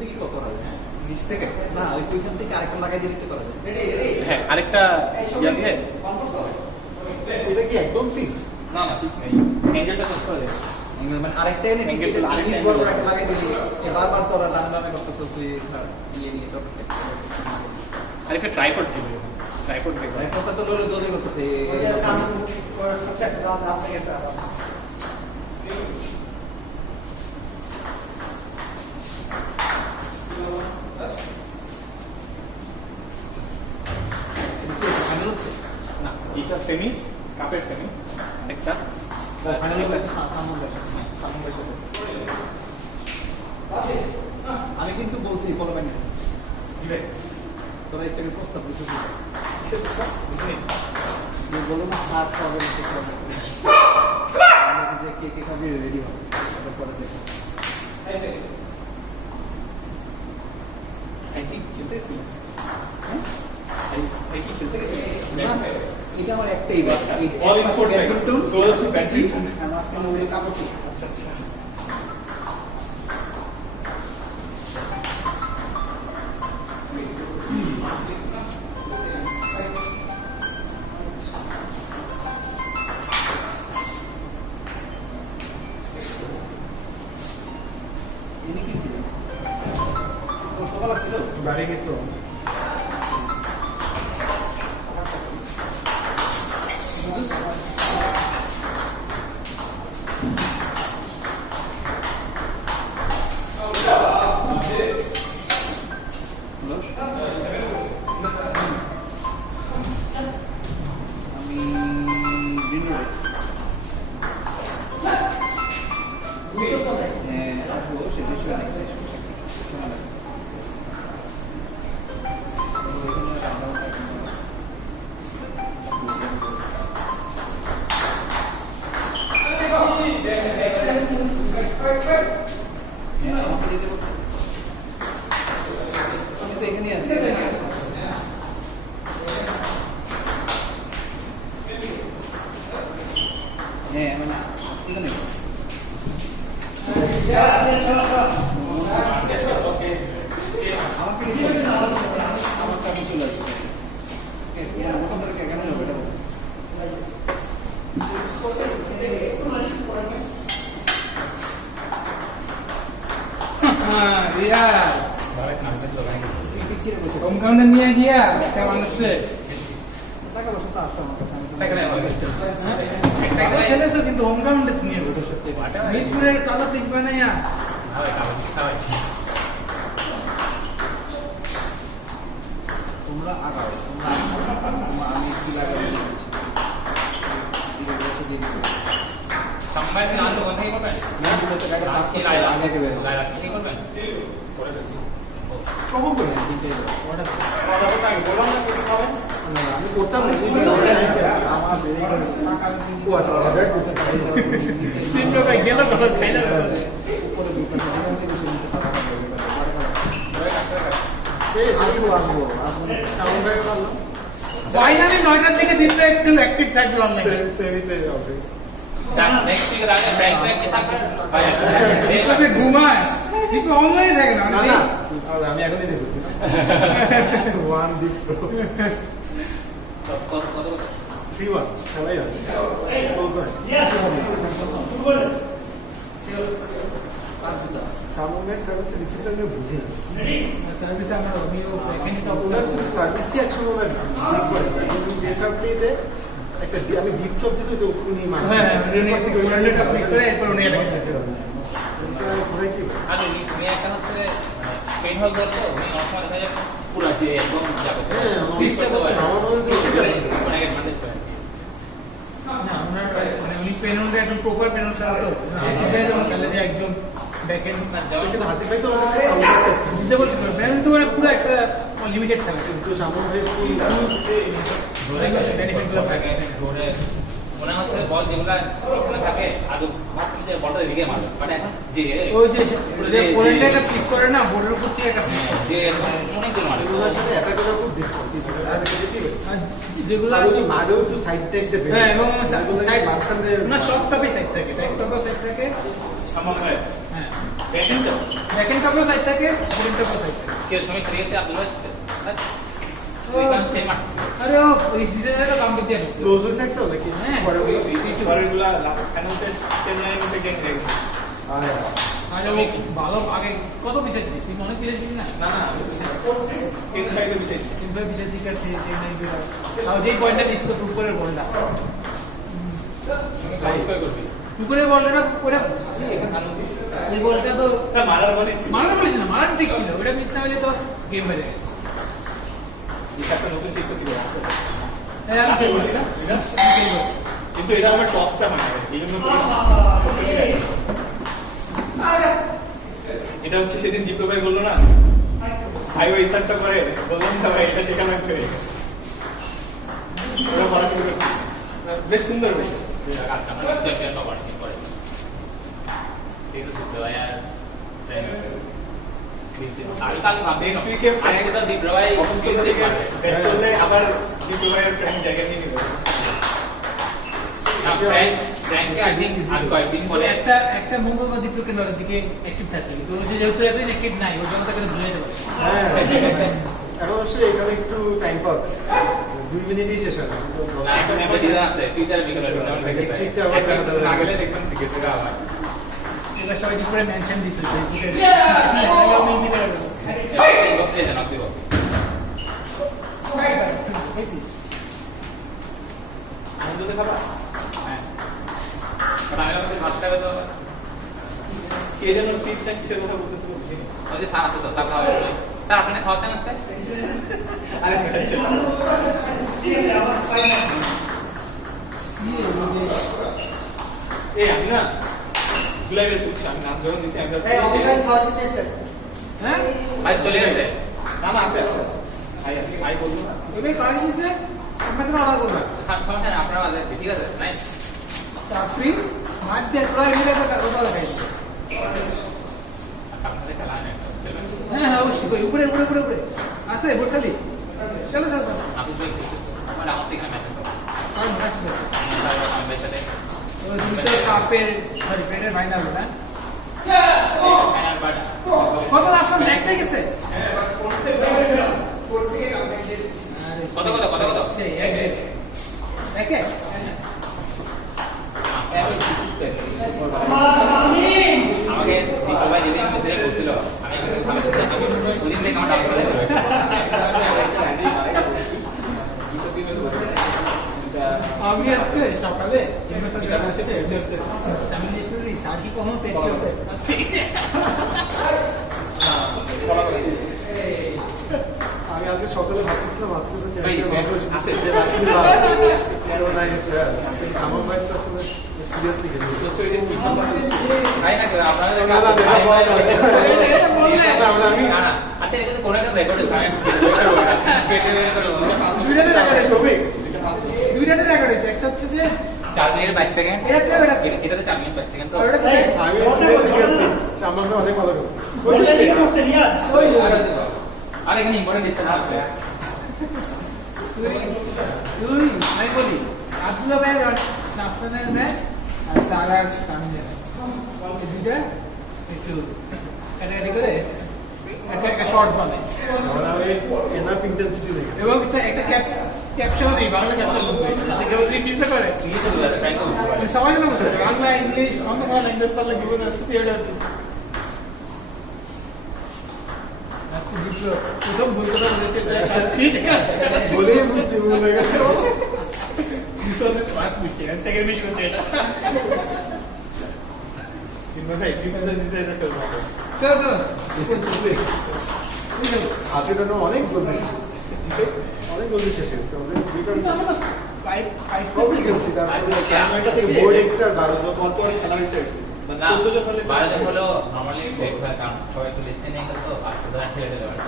থেকে কত করা যায়? নিচ থেকে না, ওই পজিশন থেকে আরেকটা লাগাই দিতে করা যায়। হ্যাঁ আরেকটা ইয়া দিয়ে এটা কি একদম ফিক্স? না না ঠিক নেই অ্যাঙ্গেলটা চেক করে দেয় মানে আরেকটা এনে Angle angle আরেকটা বড় angle একটা লাগাই দিলি বারবার তোরা ডান ডানে করতেছ তুই ইয়ে নিয়ে তোর আরেকটা ট্রাইপড ছিল ট্রাইপড দেখো কথা তো লড়ে জলদি করতেছে ফাইনাল হচ্ছে না এটা সেমি কাপের সেমি একটা ফাইনালি আমি কিন্তু বলছি বলো বাইনি জি ভাই তোরা একটা প্রস্তাব দিছিস বুঝলি বলো না সার খাবে যে কে কে খাবি রেডি হবে পরে দেখো আই থিংক খেলতে ছিল হ্যাঁ আই কি খেলতে গেছিল এটা আমার একটাই বাচ্চা অল স্পোর্টস ব্যাডমিন্টন তো ব্যাডমিন্টন আর মাঝখানে ওই কাপড় আচ্ছা আচ্ছা ইনি কি ছিল কতগুলো ছিল বাড়ি গেছো আমি গ্রিন রোডে আসবো সেটা শুনে এখানে আছে হ্যাঁ মানে এখানে আমার কাছে চলে আসবে কেমন হবে এটা হোম গ্রাউন্ডে নিয়ে গিয়া একটা মানুষে টাকা পয়সা তো আসছে আমার কাছে খেলেছো কিন্তু হোম গ্রাউন্ডে নিয়ে বসে মিরপুরের কালো পিচ বানাইয়া তোমরা আগাও আমি কি লাগাবো সম্মানিত না তো কথা বলবেন আজকে আগে বের লাইভ কি করবেন করে ফেলছি কখন করে আমি করতাম না আমার তিন লোক গেল কথা খাইলা ফাইনালি 9টার দিকে দিনটা একটু অ্যাক্টিভ থাকলাম না সেমিতে যাবে নেক্সট উইকের আগে ব্যাংক ব্যাংকে থাকবেন এটা যে ঘুমায় কিন্তু অনলাইনে থাকে না না না আমি এখনই দেখছি ওয়ান ডিপ কত কত 3-1 খেলাই আছে সামনে সার্ভিস রিসিপ্টার নিয়ে বুঝি না সার্ভিসে আমরা আমিও ব্যাকএন্ড টপ ওনার সার্ভিসই একশো ওনার ডিসআপ্লিতে একটা আমি ডিপ চপ দিতে তো উনি মানে হ্যাঁ উনি আপনি করে এরপর উনি আর উনি একটা হচ্ছে পেইন হল ধরে তো উনি অসময় দেখা যায় পুরো যে একদম যাবে লিস্টটা তো অনেক অ্যাডভান্টেজ পায় না ওনার মানে উনি পেননটা একদম প্রপার পেননটা তো আসিফাই যেমন খেলে যে একদম ব্যাকএন্ড হাসি ভাই তো দিতে বলছি তো ব্যাকএন্ড তো পুরো একটা লিমিটেড থাকে কিন্তু সামনে বেনিফিট গুলো থাকে ধরে মনে হচ্ছে বল যেগুলা ওখানে থাকে আদৌ ভাবছি যে বলটা এদিকে মারবে বাট এখন যে ওই যে পোল্যান্ডে একটা ক্লিক করে না বোর্ডের উপর থেকে একটা click করে। যে অনেক দূর মারে এগুলোর সাথে অ্যাটাক করা খুব ডিফিকাল্ট আর যেগুলো আর ওই মারেও একটু সাইড টেস্টে হ্যাঁ এবং এগুলো সাইড মাঝখান দিয়ে না সব টপে সাইড থাকে ব্যাক টপে সাইড থাকে সামনে হ্যাঁ ব্যাকেন্ড তো ব্যাকএন্ড টপে সাইড থাকে ফ্রন্ট টপে সাইড থাকে কে সময় খেলে গেছে আব্দুল ভাই ওইখানে সেই মারছে আরে ও ওই ডিজাইনারটা কাম করতে আসছে ক্লোজ হয়েছে একটা নাকি হ্যাঁ পরে পরেরগুলা ফাইনালতে 10 লাইনের মধ্যে গেম হয়ে গেছে আরে ও ভালো আগে কত পিছেছি তুই অনেক পিছেছিস না না না 10 ফাইভে বিষয় সিম্পল পিছে ঠিক আছে যে নাই আর যেই পয়েন্টটা মিস করতে উপরের বলটা লাইফ করে করবি উপরের বলটা না ওটা ওই বলটা তো না মারার বলই ছিল মারার বলিস না মারার ঠিক ছিল ওটা মিস না হলে তো গেম হেরে গেছে এটা একটা নতুন চেক করতে হবে হ্যাঁ আমি সেই বলি না কিন্তু এটা আমার টসটা মানে এই জন্য এটা হচ্ছে সেদিন দীপ্র ভাই বললো না ভাই ওই ইসারটা করে বললাম না ভাই এটা শেখানো করে ওরা পড়াশোনা করছে বেশ সুন্দর ভাই কাজটা মানে চ্যাম্পিয়ন কভার ঠিক করে ঠিক আছে তো यार আমি কাল ভাবছি Next week এ আজকে তো দীপ্র ভাই অফিস থেকে ব্যাক করলে আবার দীপ্র ভাইয়ের ফ্রেন্ড জায়গা নিয়ে নিবে ফ্র্যাঙ্ককে আই থিঙ্ক আর কয়েকদিন পরে একটা মঙ্গলবার দীপ্র কেন্দ্রের দিকে অ্যাক্টিভ থাকে তো ওই যে যেহেতু এতদিন অ্যাক্টিভ নাই ওর জন্য তাকে ভুলে যেতে পারে হ্যাঁ এখন অবশ্য এখানে একটু টাইম পাস 2 মিনিটই শেষ হয় না এখন একটা ডিজাইন আছে টিচার বিকেলে টুর্নামেন্ট দেখতে Next week টা আবার দেখা যাবে। না গেলে দেখবেন জিজ্ঞেস করে আবার এটা সবাই দীপ্রে মেনশন দিছে আমি ইজি করে দেবো বক্সে এসে নক দিব আনন্দ দেখাবা হ্যাঁ বাট আমি ভাবছি ভাবতে হবে তো কে যেন ঠিকঠাক কিসের কথা বলতেছে বুঝছি না। ওই যে স্যার আছে তো স্যার খাওয়া স্যার আপনি খাওয়াচ্ছেন আজকে আরে আচ্ছা। এই আমি না জুলাই বেশ বুঝছি আমি নাম যখন দিচ্ছি আমি ভাবছি- হ্যাঁ ভাই চলে গেছে না না আছে আছে ভাই আজকে ভাই বলবো না এবার কাজ দিছে আপনাকে অর্ডার করলাম সমস্যা নেই আপনারা বাজে ঠিক আছে নাই রাত্রি মাঝে তোরা এমনি একটা কথা দেখাইছে আপনাদের খেলা নেই হ্যাঁ হ্যাঁ অবশ্যই কই উপরে উপরে উপরে উপরে আছে বোরখালি চলো চলো চলো আপনি যদি আমার আমার থেকে ম্যাচ আছে আর আসবে আমি বেশ সাথে ওই দুটো কাপের সরি পেটের ফাইনাল না ফাইনাল বাট কত আসন দেখতে গেছে কত কত কত কত সেই এক একে আমাকে দীপক ভাই যেদিন সেদিন বলছিল আমি ওদিন থেকে আমার ডাক্তার আমি আজকে সকালে ইউনিভার্সিটি বলছে আমি জিজ্ঞেস করি স্যার কি কখনো পেট খেয়েছে আজকে আমি আজকে সকালে ভাবতেছিলাম আজকে তো ভাই, চ্যাম্পিয়ন আছে। আমার বাইকটা আসলে সিরিয়াসলি খেলছে হচ্ছে ওই যে কি নাম্বার তাই না করে আপনাদের আমি না না আচ্ছা এটা তো কোনো একটা রেকর্ড আছে দুইটাতে দেখা গেছে ছবি দুইটাতে দেখা গেছে একটা হচ্ছে যে 4 মিনিট 22 সেকেন্ড এটা তো এটা এটাতে 4 মিনিট 22 সেকেন্ড তো আর ওটা কি আমি সিরিয়াসলি খেলছি সামনে অনেক ভালো করছি ওই আর এখানে ইম্পর্টেন্ট ডিসকাশন আছে তুই আমি বলি আব্দুল্লাহ ভাইয়ের নাফসানের ম্যাচ আর সারার সামনে ম্যাচ এই দুইটা একটু কাটাকাটি করে একটা একটা শর্ট বানাইছে আমার আমি এনাফ ইন্টেন্সিটি দেখি এবং একটা ক্যাপশন নেই বাংলা ক্যাপশন বলতে কেউ যদি মিস করে ইংলিশে বলে ফ্র্যাঙ্কো বুঝতে পারে সবাই না বুঝতে পারে বাংলা ইংলিশ অন্য কোনো ল্যাঙ্গুয়েজ পারলে জীবনে আসতে এটা আজকে দুটো প্রথম বলতে বলেছে যে বলে বুঝছি মনে গেছে This was his first mistake and second mistake was এটা কিন্তু ভাই ডিফেন্স দিতে এটা খেলবো চলো চলো হাতে তো অনেক গোল দিয়েছে অনেক গোল দিয়ে শেষ হয়েছে আমাদের দুইটা কবে খেলছি তারপরে সময়টা থেকে বোর্ড এক্সট্রা 12 জন পর পর খেলা হইছে মানে না 14 জন হলে 12 জন হলো নরমালি ফেক হয় কারণ সবাই একটু লিস্টে নিয়ে গেল তো আজকে ধরে খেলে দিতে পারে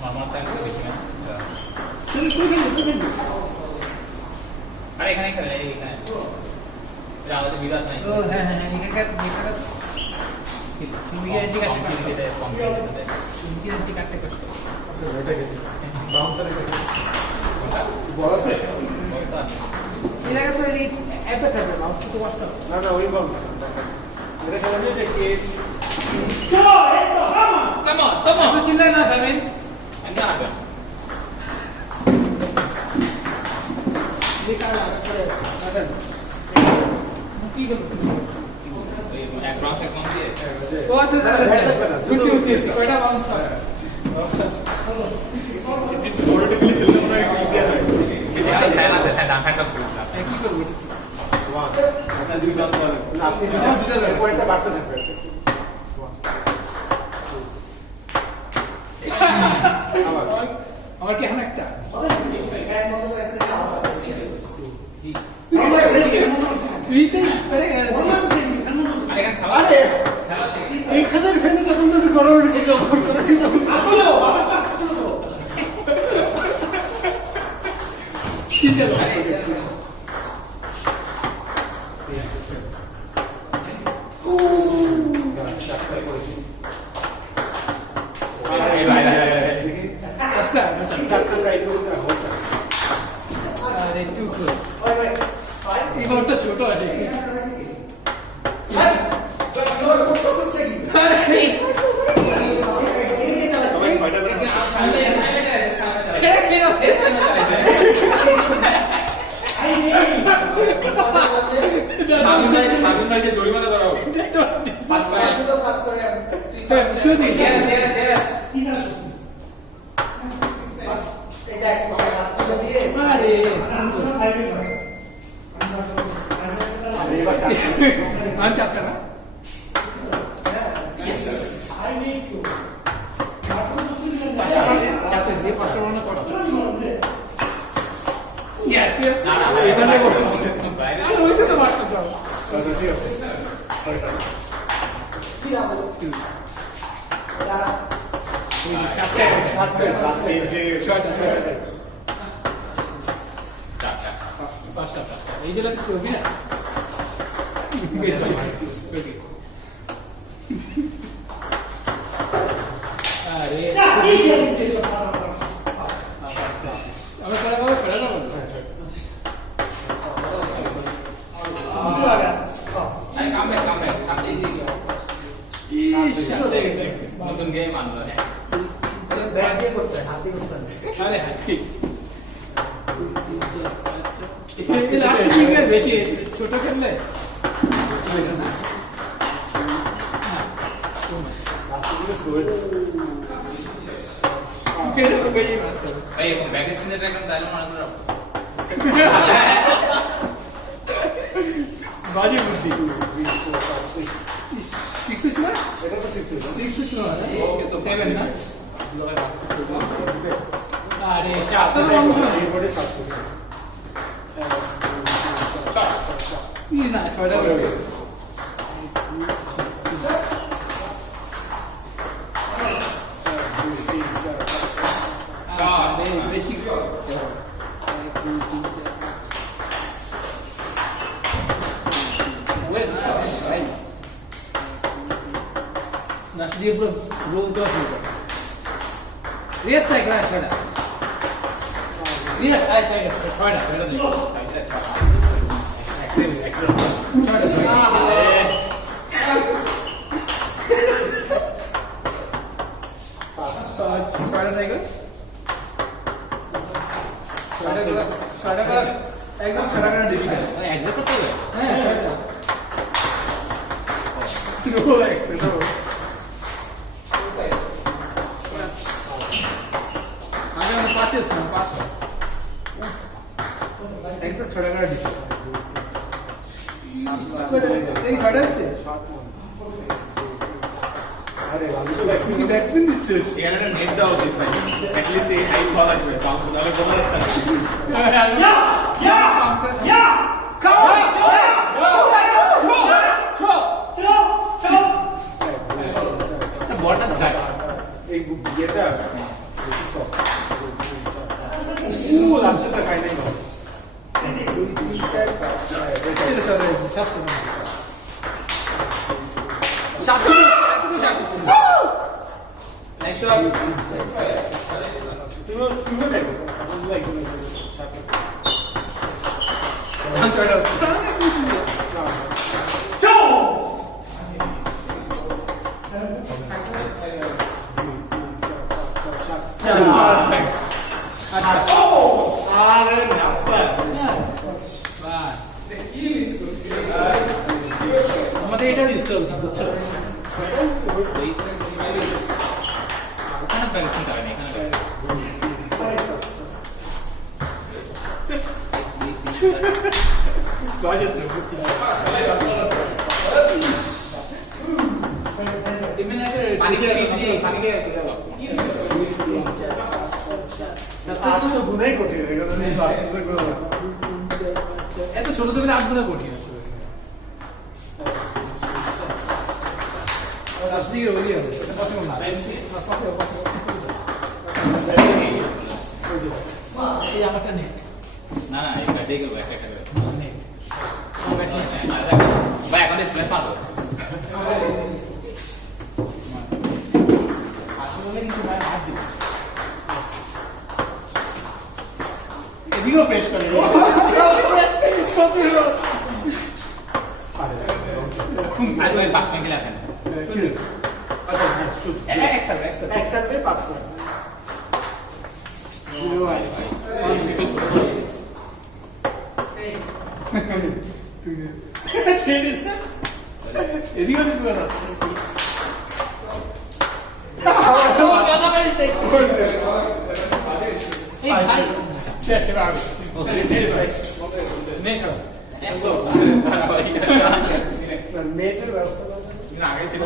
নরমাল টাইম তো বেশি ম্যাচ তুই খেলবি আরে এখানে খেলে এখানে এটা আমাদের বিরাট নাই ও হ্যাঁ এখানকার সিন্ডিকেট কাটতে কষ্ট এটা কি বাউন্সার বল আছে এই জায়গা তো এই অ্যাপে থাকবে মাউস তো কষ্ট না ওই বাউন্সার এটা খেলা নিয়ে যে কি কাম অন তো চিল্লাই না থামেন আমি আসবেন এই কার লাগা করে আচ্ছা কি করব এই এক রাউন্ড এক রাউন্ড দিয়ে ও আচ্ছা উঁচি কয়টা বাউন্স হয় বড়টা খেলে খেলতে মনে হয় একটু ইজি হয় ফ্যান আছে ফ্যান ডানটা ফুল কি করব ওয়ান এটা দুই দাও বলেন না আপনি দুটো পয়েন্টটা বাড়তে থাকবে আমার কি এখন একটা তুইতেই পেরে গেছিস আরে এখানে খেলা আরে খেলা আছে এইখানে ফেলে যখন যদি গরম আরে টু ক্লোজ এবারটা ছোট আছে সবাই 6টা করে সাধন ভাইকে জরিমানা করা হবে এই যে লাগে করবি না আরে আমার করা বাবা ফেরা না আরে কাম ব্যাক সামনে দিছি নতুন গেম আনলো আরে ঠিক বেশি ছোট খেললে ভাই এখন ব্যাক স্পিনের ব্যাকগ্রাউন্ড তাহলে মনে করো বাজে বুদ্ধি সিক্স না এটা তো 6 সিক্স না ওকে তো 7 না লগা আরে সাতটা অংশ এই বডি 7 ই না ছয়টা বেশি নাচ দিয়ে পুরো রোল দেওয়া শুরু করে রেস টাইপ না ছয়টা রেস টাইপ ছয়টা ছয়টা টাইগার ছয়টা করে একদম ছয়টা করে ডিফিকাল্ট একদম করতে হবে হ্যাঁ ছয়টা আগে আমরা পাঁচে ছিলাম পাঁচ একদম ছয়টা করে ডিফিকাল্ট এই ছয়টা আছে আরে আমি তো কি ব্যাটসম্যান দিচ্ছে এখানে নেট দাও উচিত ভাই অ্যাটলিস্ট এই হাইট ভালো লাগবে বাউন্স নালে বোঝা যাচ্ছে না বলটা যায় এই বিয়েটা লাস্টটা খাই নাই বাবা। 2, 3, 4, 5, 6, 7, 8, 7, 8. Nice shot. তুমি দেখো লাইক আরে নামস্তা আমাদের এটা লিস্ট করতে বুঝছো ওখানে ব্যালেন্সিং করে না এখানে বাজে তো বুঝছি পানি খেয়ে আসো যাও আসলে তো গুনাই কঠিন এগুলো নিয়ে আস্তে করে এত ছোট থেকে 8 গুণা কঠিন আসলে আসলে কি ওই হবে এটা পসিবল না পসিবল এই আমারটা নেই না না এই ব্যাটে গেল একটা একটা করে নেই ভাই এখন স্প্ল্যাশ মারো আসলে কিন্তু ভাই হাত দিচ্ছে এদিকেও ফ্রেশ করে আর ভাই 5 মিনিট আসেন একসাথে পাত করে এদিকেও দিবে না এই ভাই চেক করে আসো ওকে নেট একশো নেটের ব্যবস্থা না আগে ছিল